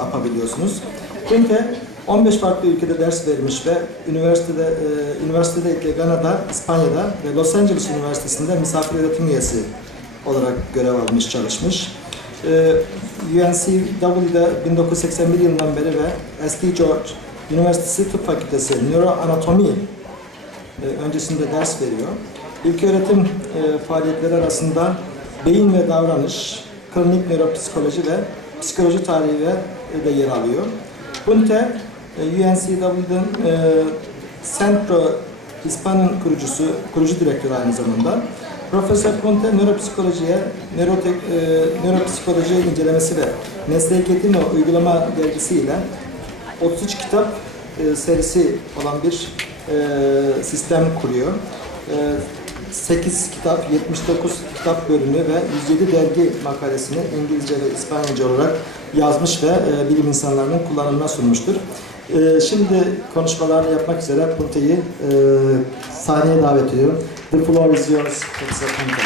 yapabiliyorsunuz. PUENTE 15 farklı ülkede ders vermiş ve üniversitede Gana'da, İspanya'da ve Los Angeles Üniversitesi'nde misafir öğretim üyesi olarak görev almış, çalışmış. UNCW'de 1981 yılından beri ve St. George Üniversitesi Tıp Fakültesi Nöroanatomi öncesinde ders veriyor. İlköğretim faaliyetleri arasında beyin ve davranış, klinik nöropsikoloji ve psikoloji tarihi de yer alıyor. PUENTE, UNCW'den Centro Hispan'ın kurucu direktörü aynı zamanda. Profesör PUENTE nöropsikoloji incelemesi ve meslekiyetini uygulama dergisiyle 33 kitap serisi olan bir sistem kuruyor. 8 kitap, 79 kitap bölümü ve 107 dergi makalesini İngilizce ve İspanyolca olarak yazmış ve bilim insanlarının kullanımına sunmuştur. Şimdi konuşmalarını yapmak üzere PUENTE'yi sahneye davet ediyorum. The floor is yours, Professor PUENTE.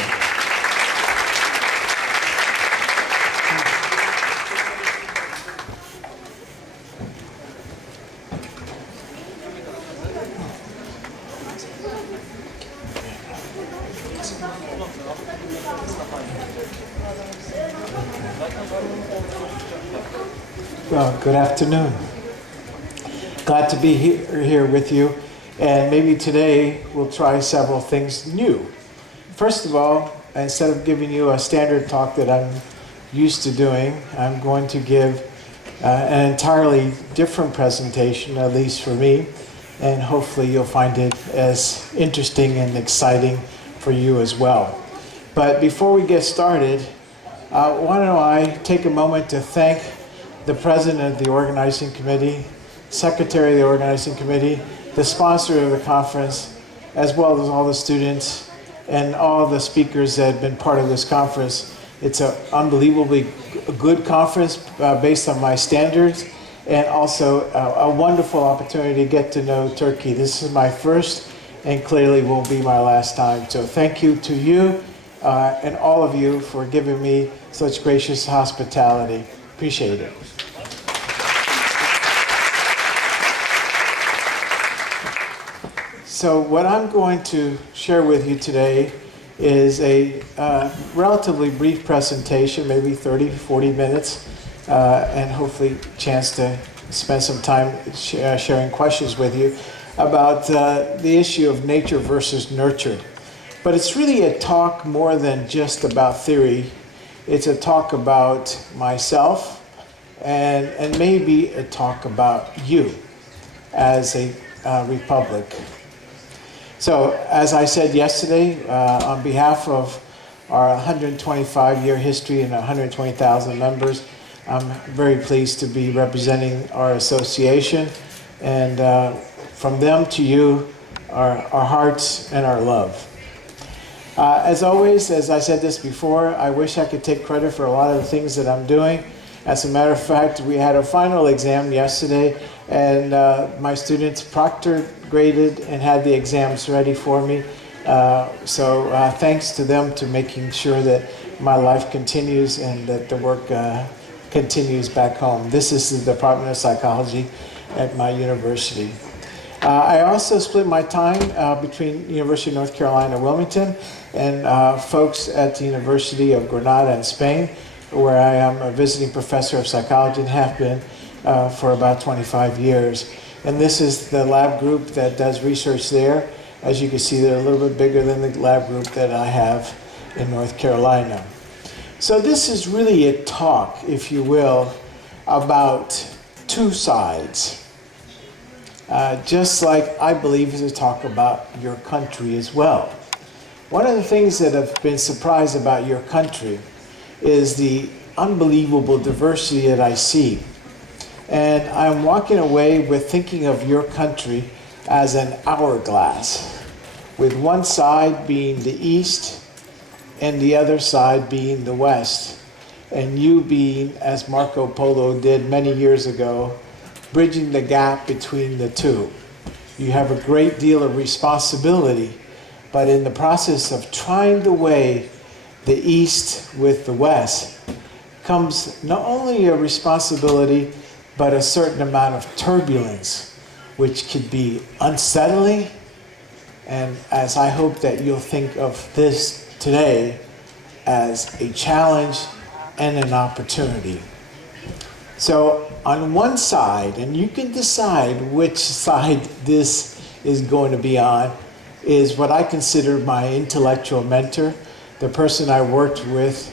Well, good afternoon. Glad to be here with you, and maybe today we'll try several things new. First of all, instead of giving you a standard talk that I'm used to doing, I'm going to give an entirely different presentation, at least for me, and hopefully you'll find it as interesting and exciting for you as well. But before we get started, why don't I take a moment to thank the President of the Organizing Committee, Secretary of the Organizing Committee, the sponsor of the conference, as well as all the students and all the speakers that have been part of this conference. It's an unbelievably good conference based on my standards, and also a wonderful opportunity to get to know Turkey. This is my first and clearly will be my last time. So thank you to you and all of you for giving me such gracious hospitality. Appreciate it. So what I'm going to share with you today is a relatively brief presentation, maybe 30, 40 minutes, and hopefully a chance to spend some time sharing questions with you about the issue of nature versus nurture. But it's really a talk more than just about theory. It's a talk about myself and maybe a talk about you as a republic. So, as I said yesterday, on behalf of our 125-year history and 120,000 members, I'm very pleased to be representing our association, and from them to you, our hearts and our love. As always, as I said this before, I wish I could take credit for a lot of the things that I'm doing. As a matter of fact, we had a final exam yesterday, and my students proctored, graded, and had the exams ready for me. So thanks to them to making sure that my life continues and that the work continues back home. This is the Department of Psychology at my university. I also split my time between University of North Carolina, Wilmington, and folks at the University of Granada in Spain, where I am a visiting professor of psychology and have been for about 25 years. And this is the lab group that does research there. As you can see, they're a little bit bigger than the lab group that I have in North Carolina. So this is really a talk, if you will, about two sides. Just like I believe is a talk about your country as well. One of the things that have been surprised about your country is the unbelievable diversity that I see. And I'm walking away with thinking of your country as an hourglass, with one side being the East and the other side being the West, and you being, as Marco Polo did many years ago, bridging the gap between the two. You have a great deal of responsibility, but in the process of trying to weigh the East with the West comes not only a responsibility but a certain amount of turbulence, which could be unsettling. And as I hope that you'll think of this today as a challenge and an opportunity. So on one side, and you can decide which side this is going to be on, is what I consider my intellectual mentor, the person I worked with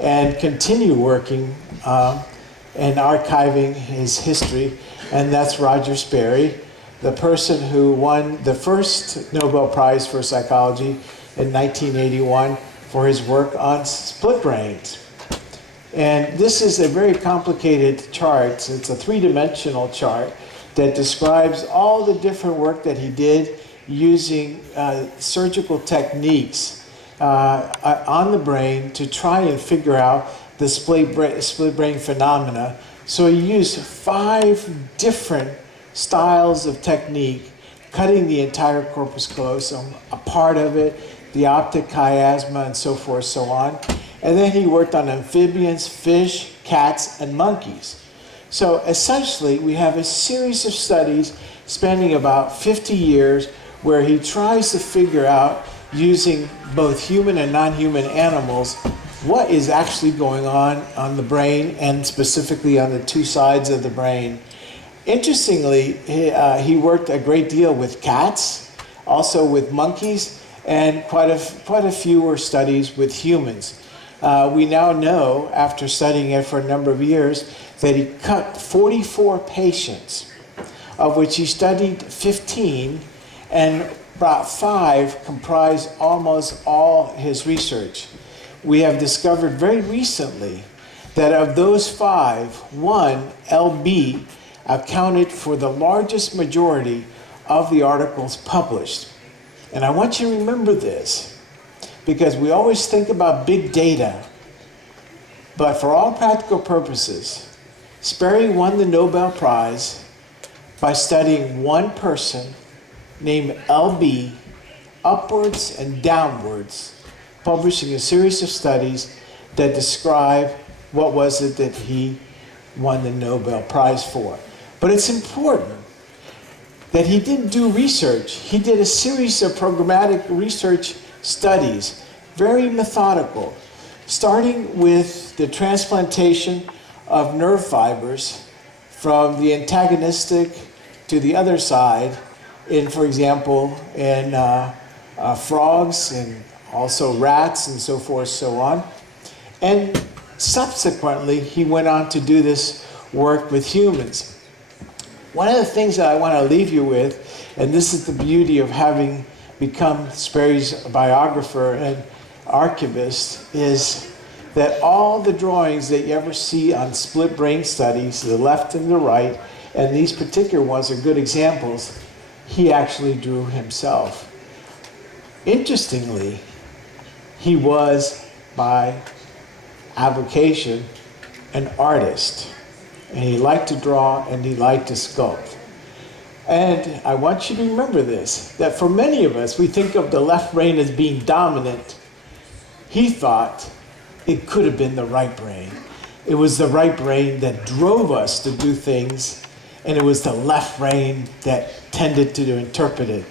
and continue working and archiving his history, and that's Roger Sperry, the person who won the first Nobel Prize for Psychology in 1981 for his work on split brains. And this is a very complicated chart. It's a three-dimensional chart that describes all the different work that he did using surgical techniques on the brain to try and figure out the split brain phenomena. So he used 5 different styles of technique, cutting the entire corpus callosum, a part of it, the optic chiasma, and so forth, so on. And then he worked on amphibians, fish, cats, and monkeys. So essentially, we have a series of studies spanning about 50 years where he tries to figure out, using both human and non-human animals, what is actually going on the brain, and specifically on the 2 sides of the brain. Interestingly, he worked a great deal with cats, also with monkeys, and quite a few were studies with humans. We now know, after studying it for a number of years, that he cut 44 patients, of which he studied 15, and about 5 comprise almost all his research. We have discovered very recently that of those 5, 1, LB, accounted for the largest majority of the articles published. And I want you to remember this, because we always think about big data, but for all practical purposes, Sperry won the Nobel Prize by studying one person named LB upwards and downwards, publishing a series of studies that describe what was it that he won the Nobel Prize for. But it's important that he didn't do research. He did a series of programmatic research studies, very methodical, starting with the transplantation of nerve fibers from the antagonistic to the other side, in, for example, in frogs and also rats and so forth, so on. And subsequently, he went on to do this work with humans. One of the things that I want to leave you with, and this is the beauty of having become Sperry's biographer and archivist, is that all the drawings that you ever see on split brain studies, the left and the right, and these particular ones are good examples, he actually drew himself. Interestingly, he was, by avocation, an artist. And he liked to draw and he liked to sculpt. And I want you to remember this, that for many of us, we think of the left brain as being dominant. He thought it could have been the right brain. It was the right brain that drove us to do things, and it was the left brain that tended to interpret it.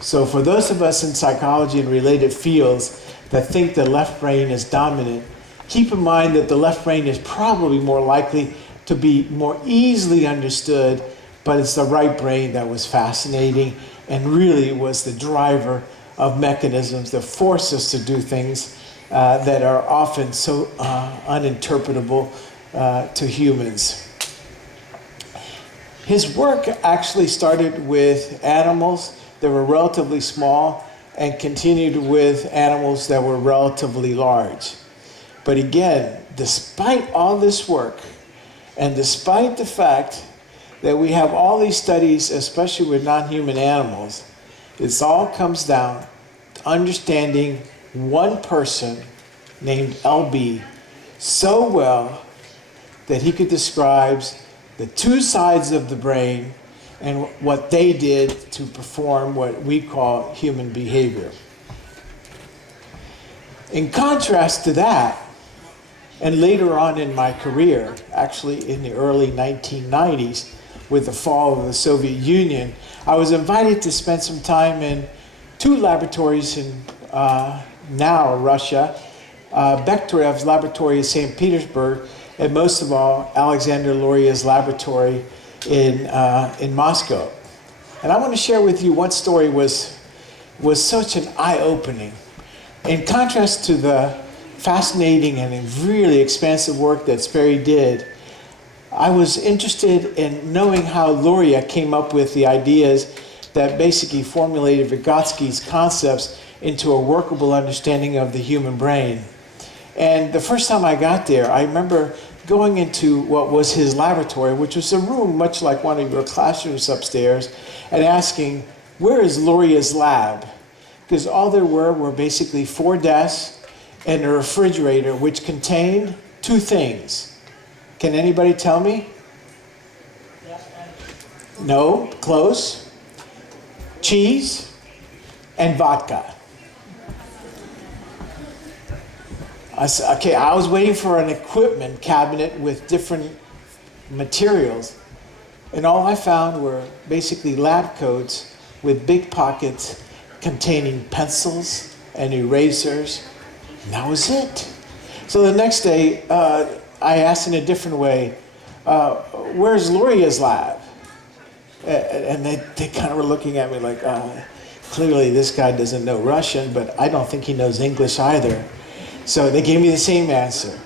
So for those of us in psychology and related fields that think the left brain is dominant, keep in mind that the left brain is probably more likely to be more easily understood, but it's the right brain that was fascinating and really was the driver of mechanisms that force us to do things that are often so uninterpretable to humans. His work actually started with animals that were relatively small and continued with animals that were relatively large. But again, despite all this work, and despite the fact that we have all these studies, especially with non-human animals, it all comes down to understanding one person named LB so well that he could describe the 2 sides of the brain and what they did to perform what we call human behavior. In contrast to that, And later on in my career, actually in the early 1990s, with the fall of the Soviet Union, I was invited to spend some time in two laboratories in now Russia, Bekhtyrev's laboratory in St. Petersburg, and most of all, Alexander Luria's laboratory in Moscow. And I want to share with you what story was such an eye-opening. In contrast to the fascinating and really expansive work that Sperry did, I was interested in knowing how Luria came up with the ideas that basically formulated Vygotsky's concepts into a workable understanding of the human brain. And the first time I got there, I remember going into what was his laboratory, which was a room much like one of your classrooms upstairs, and asking, where is Luria's lab? Because all there were basically 4 desks and a refrigerator which contained 2 things. Can anybody tell me? No, close. Cheese and vodka. Okay, I was waiting for an equipment cabinet with different materials, and all I found were basically lab coats with big pockets containing pencils and erasers, and that was it. So the next day, I asked in a different way, where's Luria's lab? And they kind of were looking at me like, clearly this guy doesn't know Russian, but I don't think he knows English either. So they gave me the same answer.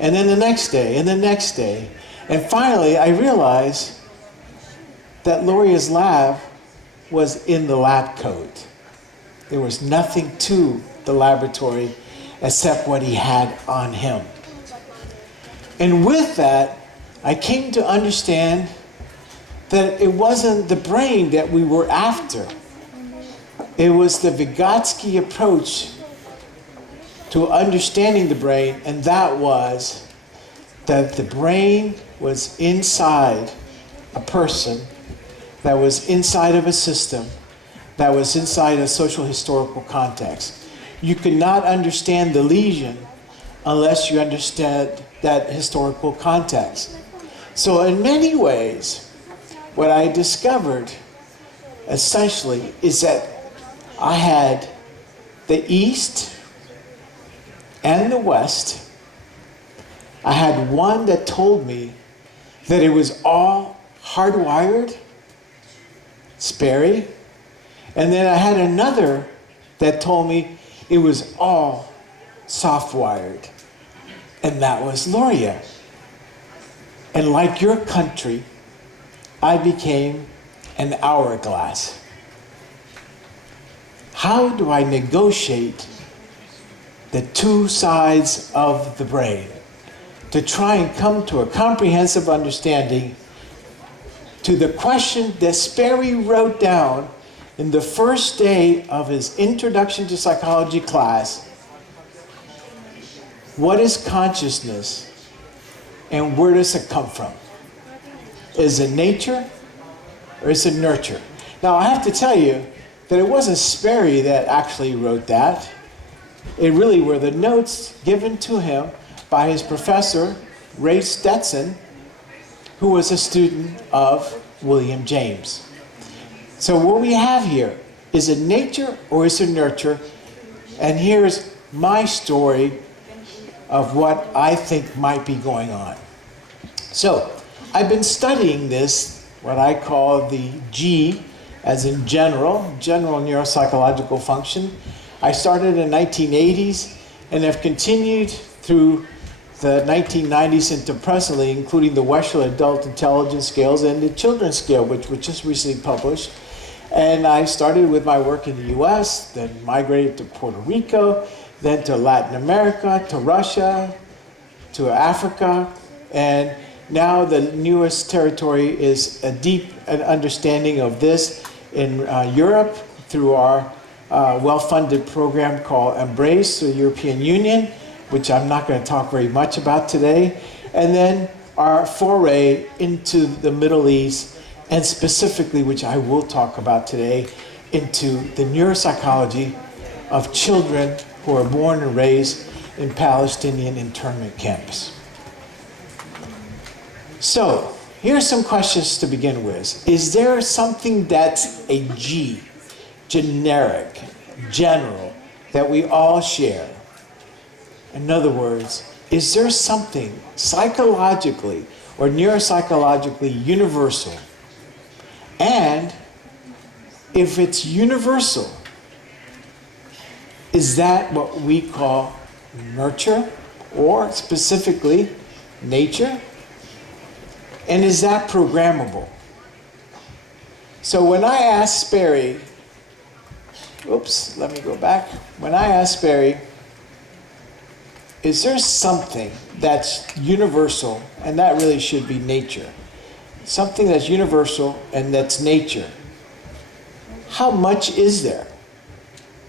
And then the next day, and the next day. And finally, I realized that Luria's lab was in the lab coat. There was nothing to the laboratory except what he had on him. And with that, I came to understand that it wasn't the brain that we were after. It was the Vygotsky approach to understanding the brain, and that was that the brain was inside a person, that was inside of a system, that was inside a social historical context. You could not understand the lesion unless you understood that historical context. So in many ways, what I discovered essentially is that I had the East and the West. I had one that told me that it was all hardwired, Sperry, and then I had another that told me it was all soft-wired, and that was Luria. And like your country, I became an hourglass. How do I negotiate the 2 sides of the brain to try and come to a comprehensive understanding to the question that Sperry wrote down in the first day of his Introduction to Psychology class? What is consciousness and where does it come from? Is it nature or is it nurture? Now I have to tell you that it wasn't Sperry that actually wrote that. It really were the notes given to him by his professor, Ray Stetson, who was a student of William James. So what we have here, is it nature or is it nurture? And here's my story of what I think might be going on. So I've been studying this, what I call the G, as in general neuropsychological function. I started in the 1980s and have continued through the 1990s into presently, including the Wechsler Adult Intelligence Scales and the Children's Scale, which was just recently published. And I started with my work in the US, then migrated to Puerto Rico, then to Latin America, to Russia, to Africa, and now the newest territory is a deep understanding of this in Europe through our well-funded program called Embrace, the European Union, which I'm not going to talk very much about today, and then our foray into the Middle East, and specifically, which I will talk about today, into the neuropsychology of children who are born and raised in Palestinian internment camps. So, here are some questions to begin with. Is there something that's a G, generic, general, that we all share? In other words, is there something psychologically or neuropsychologically universal? And if it's universal, is that what we call nurture, or specifically nature? And is that programmable? So when I asked Sperry, oops, let me go back. When I asked Sperry, is there something that's universal, and that really should be nature, something that's universal and that's nature, how much is there?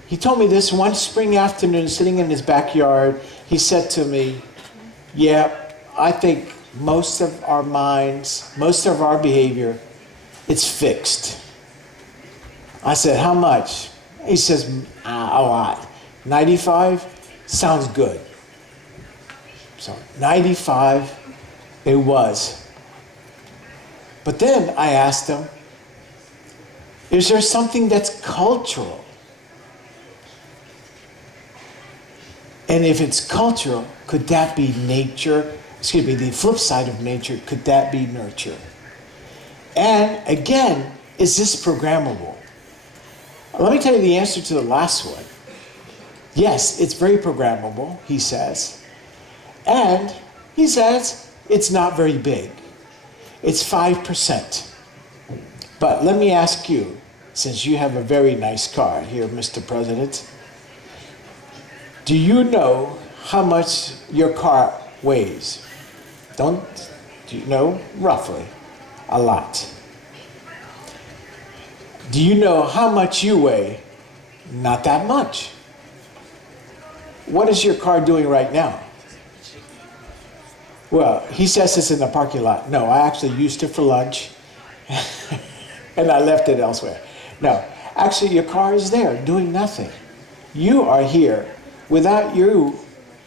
He told me this one spring afternoon, sitting in his backyard. He said to me, yeah, I think most of our minds, most of our behavior, it's fixed. I said, how much? He says, a lot. 95 sounds good. So 95 it was. But then I asked him, is there something that's cultural? And if it's cultural, could that be nature? Excuse me, the flip side of nature, could that be nurture? And again, is this programmable? Let me tell you the answer to the last one. Yes, it's very programmable, he says. And he says it's not very big. It's 5%. But let me ask you, since you have a very nice car here, Mr. President, do you know how much your car weighs? Do you know? Roughly. A lot. Do you know how much you weigh? Not that much. What is your car doing right now? Well, he says it's in the parking lot. No, I actually used it for lunch and I left it elsewhere. No, actually your car is there doing nothing. You are here. Without you,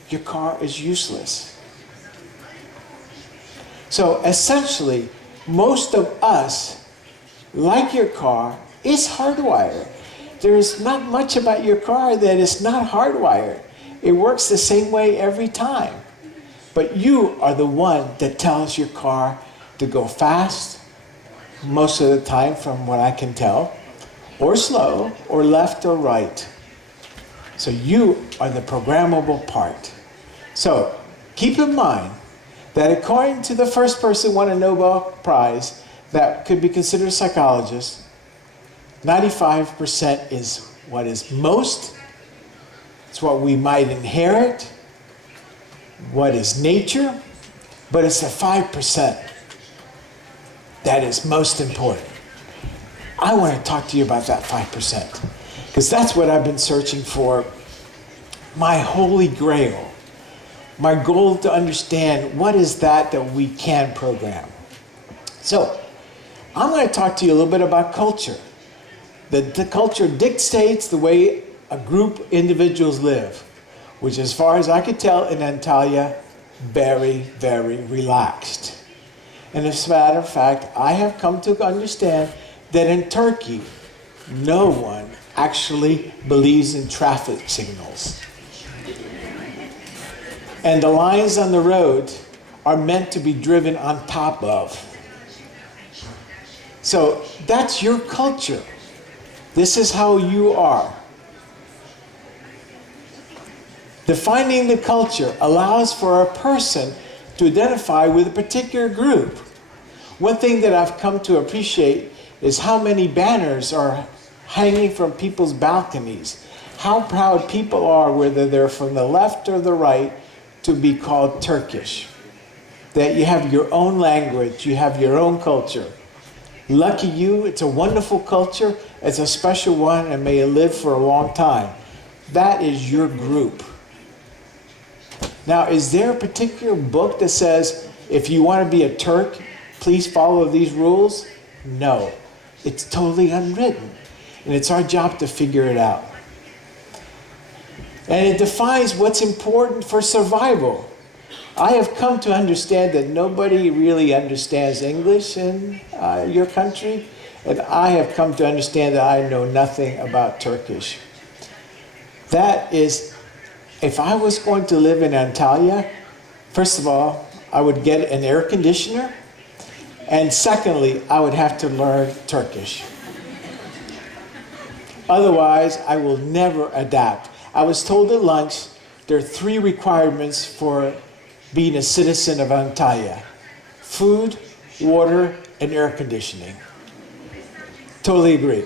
your car is useless. So essentially, most of us, like your car, is hardwired. There is not much about your car that is not hardwired. It works the same way every time. But you are the one that tells your car to go fast, most of the time from what I can tell, or slow, or left or right. So you are the programmable part. So keep in mind that according to the first person who won a Nobel Prize that could be considered a psychologist, 95% is what is most, it's what we might inherit, what is nature, but it's the 5% that is most important. I want to talk to you about that 5%, because that's what I've been searching for, my holy grail, my goal to understand what is that we can program. So I'm going to talk to you a little bit about culture. The culture dictates the way a group of individuals live, which as far as I could tell in Antalya, very, very relaxed. And as a matter of fact, I have come to understand that in Turkey, no one actually believes in traffic signals. And the lines on the road are meant to be driven on top of. So that's your culture. This is how you are. Defining the culture allows for a person to identify with a particular group. One thing that I've come to appreciate is how many banners are hanging from people's balconies. How proud people are, whether they're from the left or the right, to be called Turkish. That you have your own language, you have your own culture. Lucky you, it's a wonderful culture, it's a special one, and may it live for a long time. That is your group. Now, is there a particular book that says, if you want to be a Turk, please follow these rules? No, it's totally unwritten, and it's our job to figure it out. And it defines what's important for survival. I have come to understand that nobody really understands English in your country, and I have come to understand that I know nothing about Turkish. That is, if I was going to live in Antalya, first of all, I would get an air conditioner, and secondly, I would have to learn Turkish. Otherwise, I will never adapt. I was told at lunch there are 3 requirements for being a citizen of Antalya: food, water, and air conditioning. Totally agree.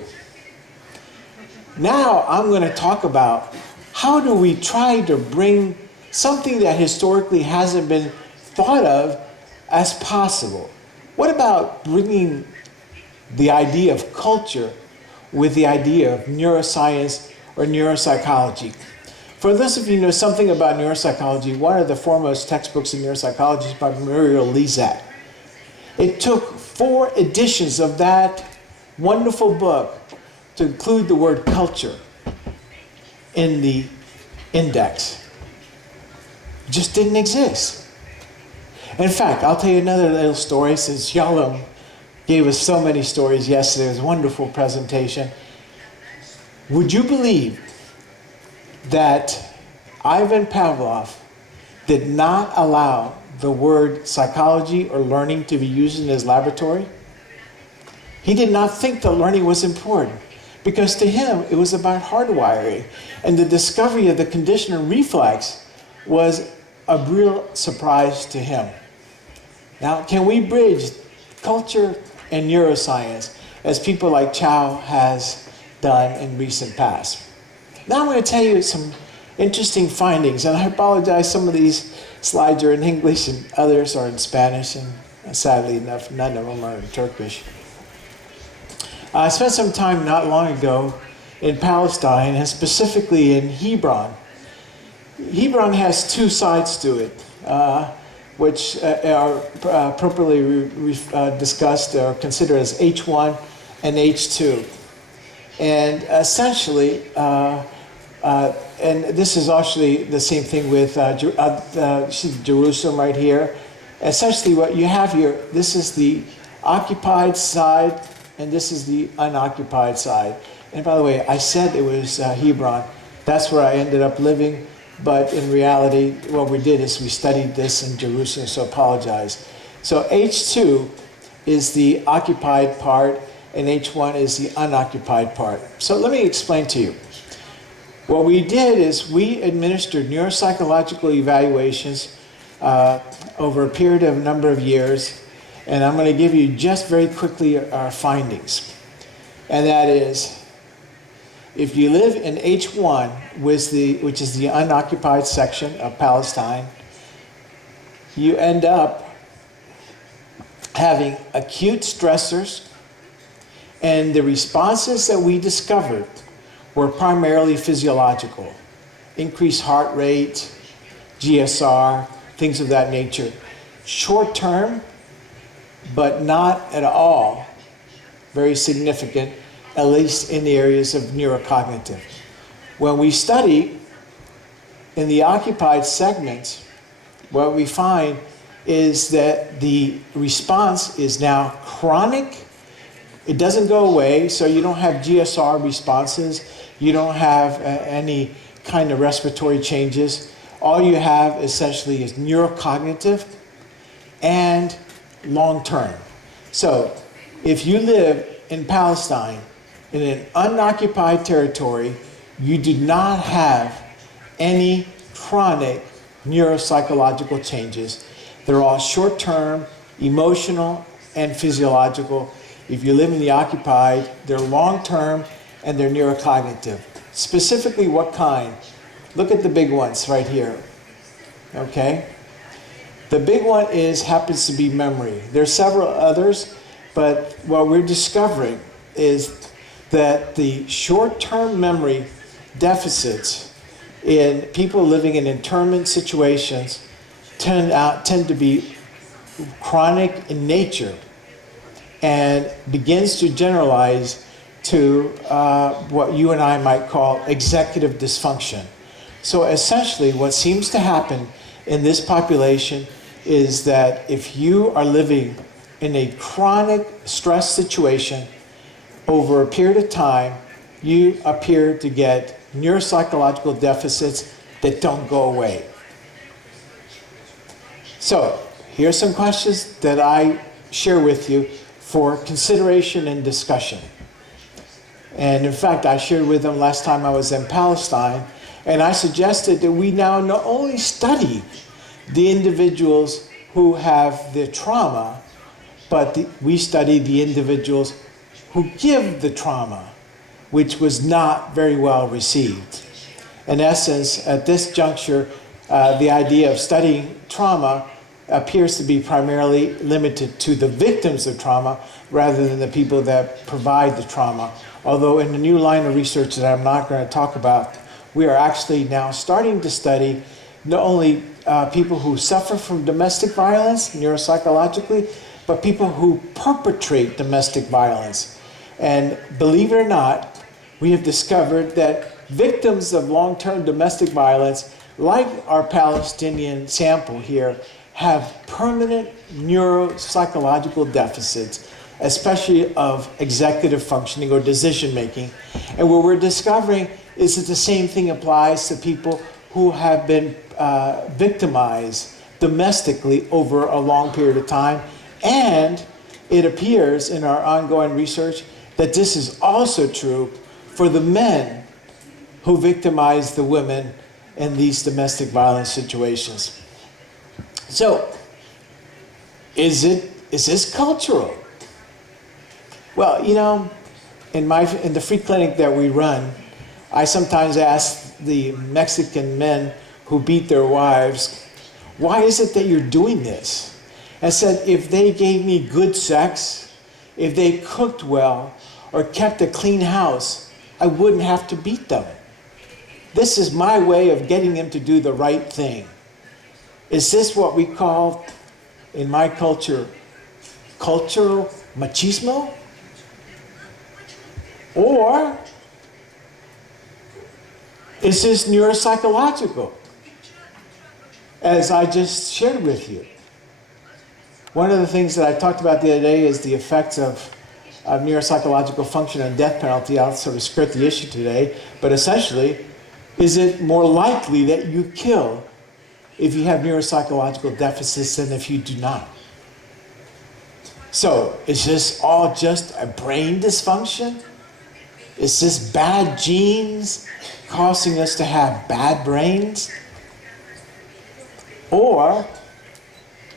Now I'm going to talk about how do we try to bring something that historically hasn't been thought of as possible. What about bringing the idea of culture with the idea of neuroscience or neuropsychology? For those of you who know something about neuropsychology, one of the foremost textbooks in neuropsychology is by Muriel Lizak. It took 4 editions of that wonderful book to include the word culture in the index. It just didn't exist. In fact, I'll tell you another little story, since Yalom gave us so many stories yesterday. It was a wonderful presentation. Would you believe that Ivan Pavlov did not allow the word psychology or learning to be used in his laboratory? He did not think that learning was important, because to him it was about hardwiring, and the discovery of the conditioner reflex was a real surprise to him. Now, can we bridge culture and neuroscience as people like Chow has done in recent past? Now I'm going to tell you some interesting findings, and I apologize, some of these slides are in English and others are in Spanish, and sadly enough, none of them are in Turkish. I spent some time not long ago in Palestine, and specifically in Hebron. Hebron has 2 sides to it, which are appropriately discussed or considered as H1 and H2. And essentially, and this is actually the same thing with Jerusalem right here. Essentially what you have here, this is the occupied side, and this is the unoccupied side. And by the way, I said it was Hebron. That's where I ended up living. But in reality, what we did is we studied this in Jerusalem, so apologize. So H2 is the occupied part, and H1 is the unoccupied part. So let me explain to you. What we did is we administered neuropsychological evaluations over a period of a number of years, and I'm going to give you just very quickly our findings. And that is, if you live in H1, which is the unoccupied section of Palestine, you end up having acute stressors, and the responses that we discovered were primarily physiological. Increased heart rate, GSR, things of that nature. Short term, but not at all very significant, at least in the areas of neurocognitive. When we study in the occupied segments, what we find is that the response is now chronic. It doesn't go away, so you don't have GSR responses, you don't have any kind of respiratory changes. All you have essentially is neurocognitive and long-term. So if you live in Palestine in an unoccupied territory, you do not have any chronic neuropsychological changes. They're all short-term, emotional, and physiological. If you live in the occupied, they're long-term and they're neurocognitive. Specifically, what kind? Look at the big ones right here. Okay? The big one happens to be memory. There's several others, but what we're discovering is that the short-term memory deficits in people living in internment situations tend to be chronic in nature and begins to generalize to what you and I might call executive dysfunction. So essentially what seems to happen in this population is that if you are living in a chronic stress situation over a period of time, you appear to get neuropsychological deficits that don't go away. So here's some questions that I share with you for consideration and discussion. And in fact, I shared with them last time I was in Palestine, and I suggested that we now not only study the individuals who have the trauma, but we study the individuals who give the trauma, which was not very well received. In essence, at this juncture, the idea of studying trauma appears to be primarily limited to the victims of trauma rather than the people that provide the trauma. Although in the new line of research that I'm not going to talk about, we are actually now starting to study not only people who suffer from domestic violence neuropsychologically, but people who perpetrate domestic violence. And believe it or not, we have discovered that victims of long-term domestic violence, like our Palestinian sample here, have permanent neuropsychological deficits, especially of executive functioning or decision making. And what we're discovering is that the same thing applies to people who have been victimized domestically over a long period of time. And it appears in our ongoing research that this is also true for the men who victimize the women in these domestic violence situations. So, is this cultural? Well, you know, in the free clinic that we run, I sometimes ask the Mexican men who beat their wives, why is it that you're doing this? I said, if they gave me good sex, if they cooked well, or kept a clean house, I wouldn't have to beat them. This is my way of getting them to do the right thing. Is this what we call, in my culture, cultural machismo? Or is this neuropsychological, as I just shared with you? One of the things that I talked about the other day is the effects of neuropsychological function and death penalty. I'll sort of skirt the issue today, but essentially, is it more likely that you kill if you have neuropsychological deficits than if you do not? So, is this all just a brain dysfunction? Is this bad genes causing us to have bad brains? Or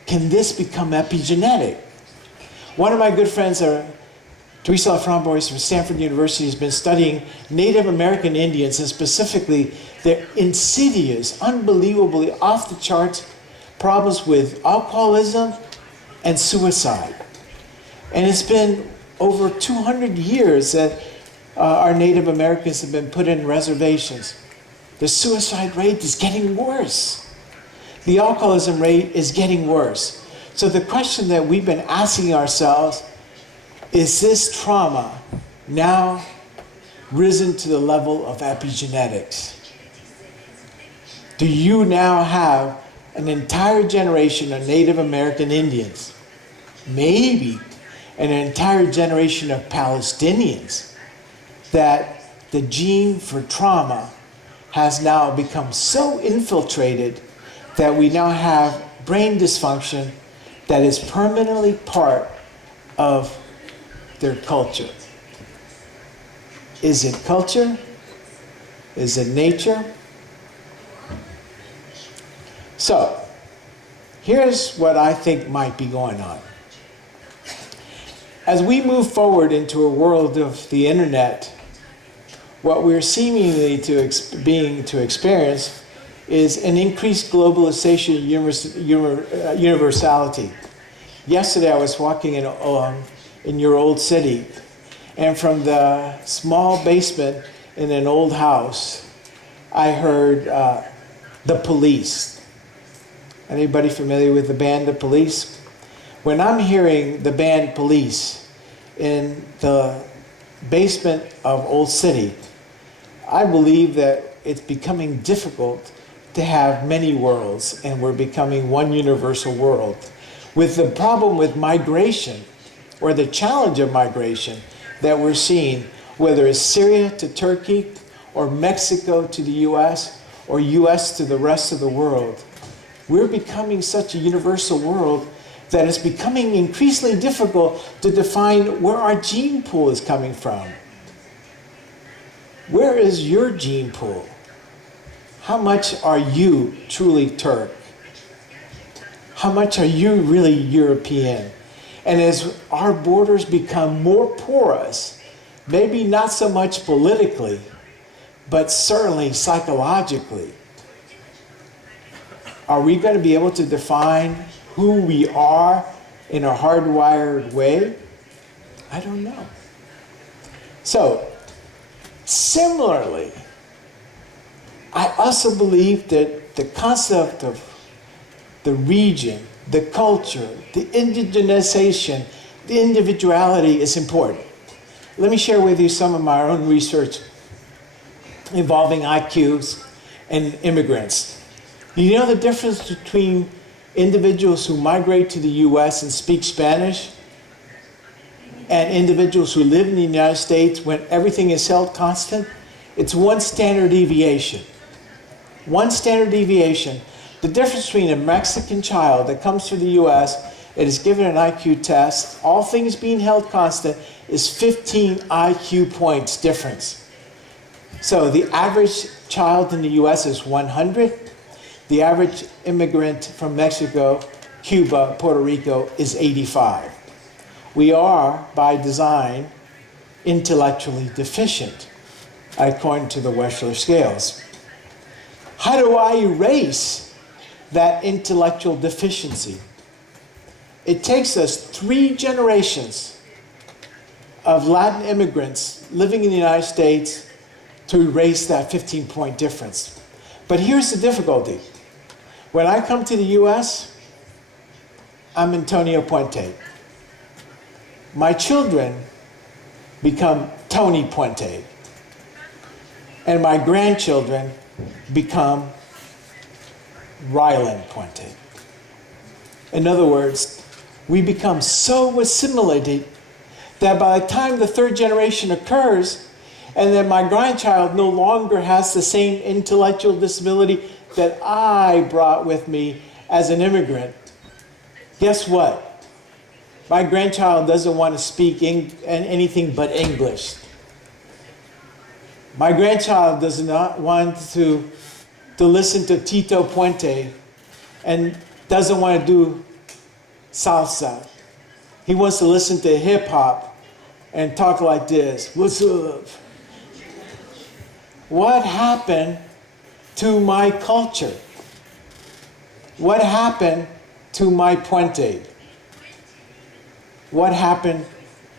can this become epigenetic? One of my good friends, Teresa Laframboise from Stanford University, has been studying Native American Indians, and specifically their insidious, unbelievably off the charts problems with alcoholism and suicide. And it's been over 200 years that our Native Americans have been put in reservations. The suicide rate is getting worse. The alcoholism rate is getting worse. So the question that we've been asking ourselves, is this trauma now risen to the level of epigenetics? Do you now have an entire generation of Native American Indians, maybe an entire generation of Palestinians, that the gene for trauma has now become so infiltrated that we now have brain dysfunction that is permanently part of their culture? Is it culture? Is it nature? So, here's what I think might be going on. As we move forward into a world of the internet, what we're seemingly to experience is an increased globalization and universality. Yesterday I was walking in your old city, and from the small basement in an old house, I heard the Police. Anybody familiar with the band The Police? When I'm hearing the band Police in the basement of Old City, I believe that it's becoming difficult to have many worlds, and we're becoming one universal world. With the problem with migration, or the challenge of migration that we're seeing, whether it's Syria to Turkey, or Mexico to the US, or US to the rest of the world, we're becoming such a universal world that it's becoming increasingly difficult to define where our gene pool is coming from. Where is your gene pool? How much are you truly Turk? How much are you really European? And as our borders become more porous, maybe not so much politically, but certainly psychologically, are we going to be able to define who we are in a hardwired way? I don't know. So, similarly, I also believe that the concept of the region, the culture, the indigenization, the individuality is important. Let me share with you some of my own research involving IQs and immigrants. You know the difference between individuals who migrate to the US and speak Spanish and individuals who live in the United States when everything is held constant? It's one standard deviation. One standard deviation. The difference between a Mexican child that comes to the US and is given an IQ test, all things being held constant, is 15 IQ points difference. So the average child in the US is 100. The average immigrant from Mexico, Cuba, Puerto Rico is 85. We are, by design, intellectually deficient, according to the Wechsler scales. How do I erase that intellectual deficiency? It takes us 3 generations of Latin immigrants living in the United States to erase that 15-point difference. But here's the difficulty. When I come to the US, I'm Antonio Puente. My children become Tony Puente. And my grandchildren become Ryland Puente. In other words, we become so assimilated that by the time the 3rd generation occurs, and then my grandchild no longer has the same intellectual disability that I brought with me as an immigrant, guess what? My grandchild doesn't want to speak anything but English. My grandchild does not want to listen to Tito Puente and doesn't want to do salsa. He wants to listen to hip hop and talk like this. What's up? What happened to my culture? What happened to my Puente? What happened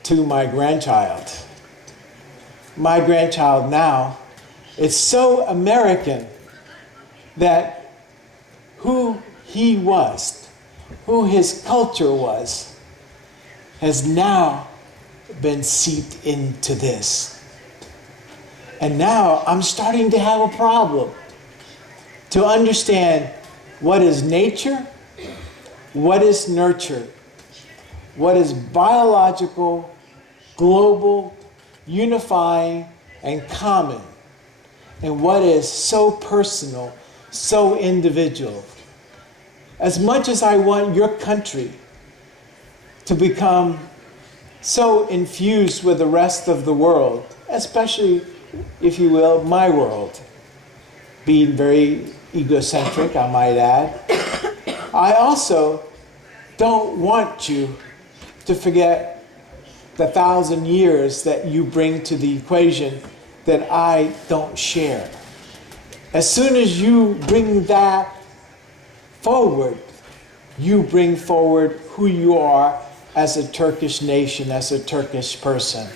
to my grandchild? My grandchild now is so American that who he was, who his culture was, has now been seeped into this. And now I'm starting to have a problem to understand what is nature, what is nurture, what is biological, global, unifying, and common, and what is so personal, so individual. As much as I want your country to become so infused with the rest of the world, especially, if you will, my world, being very egocentric, I might add, I also don't want you to forget the 1,000 years that you bring to the equation that I don't share. As soon as you bring that forward, you bring forward who you are as a Turkish nation, as a Turkish person.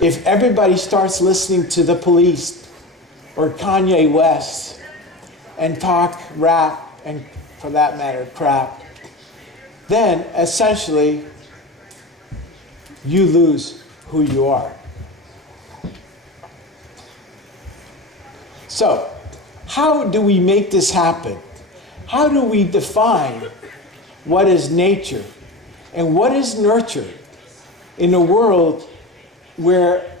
If everybody starts listening to the Police or Kanye West and talk rap, and for that matter, crap, then essentially you lose who you are. So, how do we make this happen? How do we define what is nature and what is nurture in a world where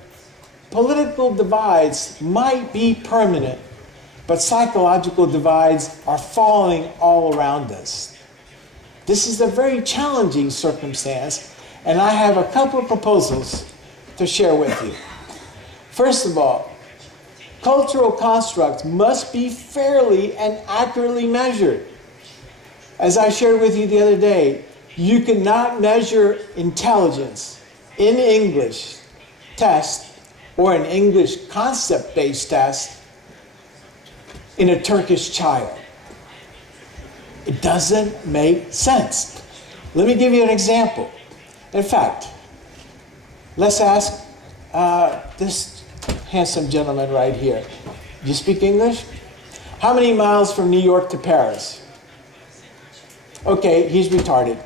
political divides might be permanent, but psychological divides are falling all around us? This is a very challenging circumstance, and I have a couple of proposals to share with you. First of all, cultural constructs must be fairly and accurately measured. As I shared with you the other day, you cannot measure intelligence in English test or an English concept-based test in a Turkish child. It doesn't make sense. Let me give you an example. In fact, let's ask this handsome gentleman right here. Do you speak English? How many miles from New York to Paris? Okay, he's retarded.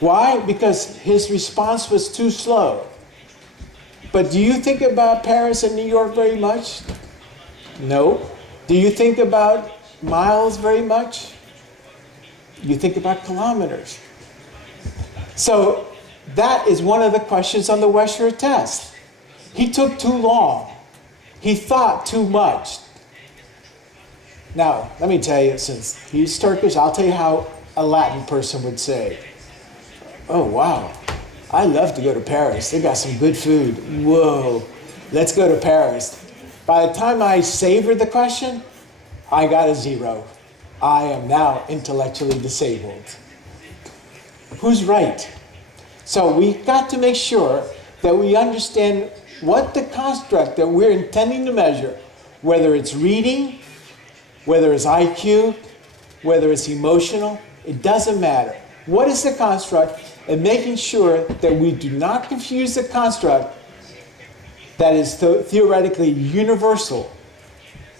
Why? Because his response was too slow. But do you think about Paris and New York very much? No. Do you think about miles very much? You think about kilometers. So that is one of the questions on the Westshore test. He took too long. He thought too much. Now, let me tell you, since he's Turkish, I'll tell you how a Latin person would say. Oh, wow. I love to go to Paris. They got some good food. Whoa, let's go to Paris. By the time I savored the question, I got a 0. I am now intellectually disabled. Who's right? So we've got to make sure that we understand what the construct that we're intending to measure, whether it's reading, whether it's IQ, whether it's emotional, it doesn't matter. What is the construct? And making sure that we do not confuse the construct that is theoretically universal.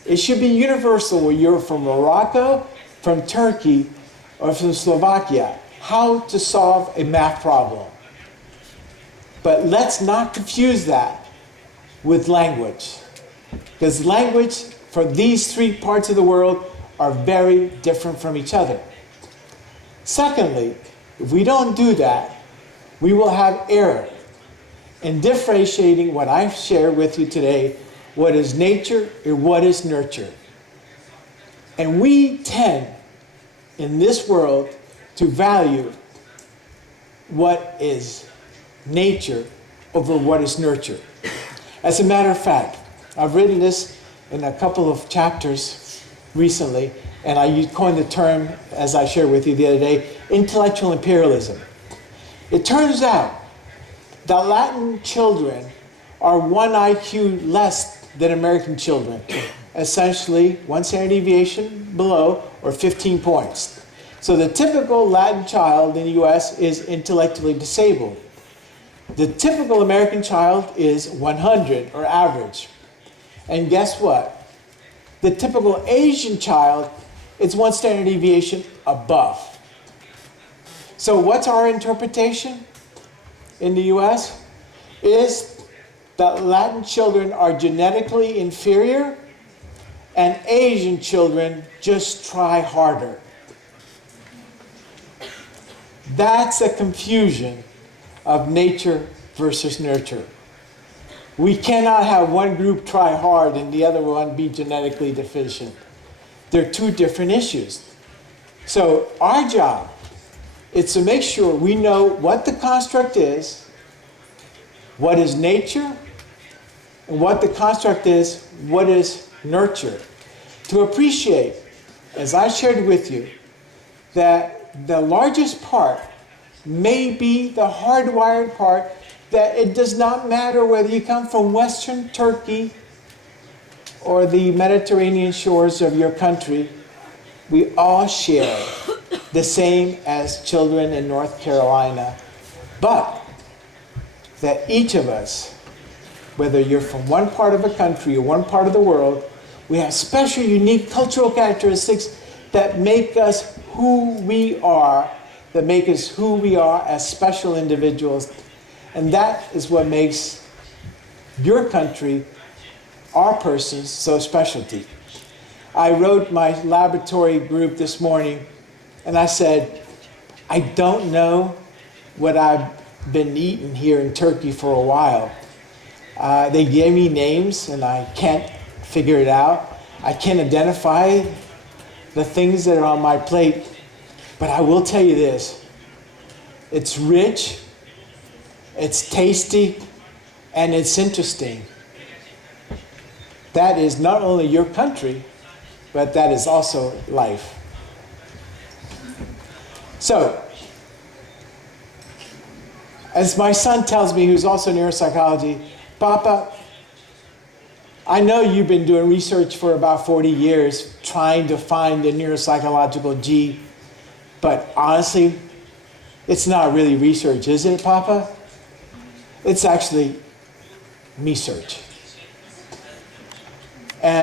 It should be universal whether you're from Morocco, from Turkey, or from Slovakia. How to solve a math problem. But let's not confuse that with language. Because language for these 3 parts of the world are very different from each other. Secondly, if we don't do that, we will have error in differentiating what I've shared with you today, what is nature and what is nurture. And we tend, in this world, to value what is nature over what is nurture. As a matter of fact, I've written this in a couple of chapters recently, and I coined the term, as I shared with you the other day, intellectual imperialism. It turns out that Latin children are 1 IQ less than American children, essentially 1 standard deviation below or 15 points. So the typical Latin child in the US is intellectually disabled. The typical American child is 100 or average. And guess what? The typical Asian child is 1 standard deviation above. So what's our interpretation in the US? Is that Latin children are genetically inferior and Asian children just try harder. That's a confusion of nature versus nurture. We cannot have one group try hard and the other one be genetically deficient. They're 2 different issues. So our job is to make sure we know what the construct is, what is nature, and what the construct is, what is nurture. To appreciate, as I shared with you, that the largest part may be the hardwired part, that it does not matter whether you come from Western Turkey or the Mediterranean shores of your country, we all share the same as children in North Carolina, but that each of us, whether you're from one part of a country or one part of the world, we have special, unique cultural characteristics that make us who we are, that make us who we are as special individuals. And that is what makes your country, our persons, so specialty. I wrote my laboratory group this morning, and I said, I don't know what I've been eating here in Turkey for a while. They gave me names, and I can't figure it out. I can't identify the things that are on my plate, but I will tell you this. It's rich, it's tasty, and it's interesting. That is not only your country, but that is also life. So, as my son tells me, who's also neuropsychology, Papa, I know you've been doing research for about 40 years trying to find the neuropsychological G, but honestly, it's not really research, is it, Papa? It's actually me-search.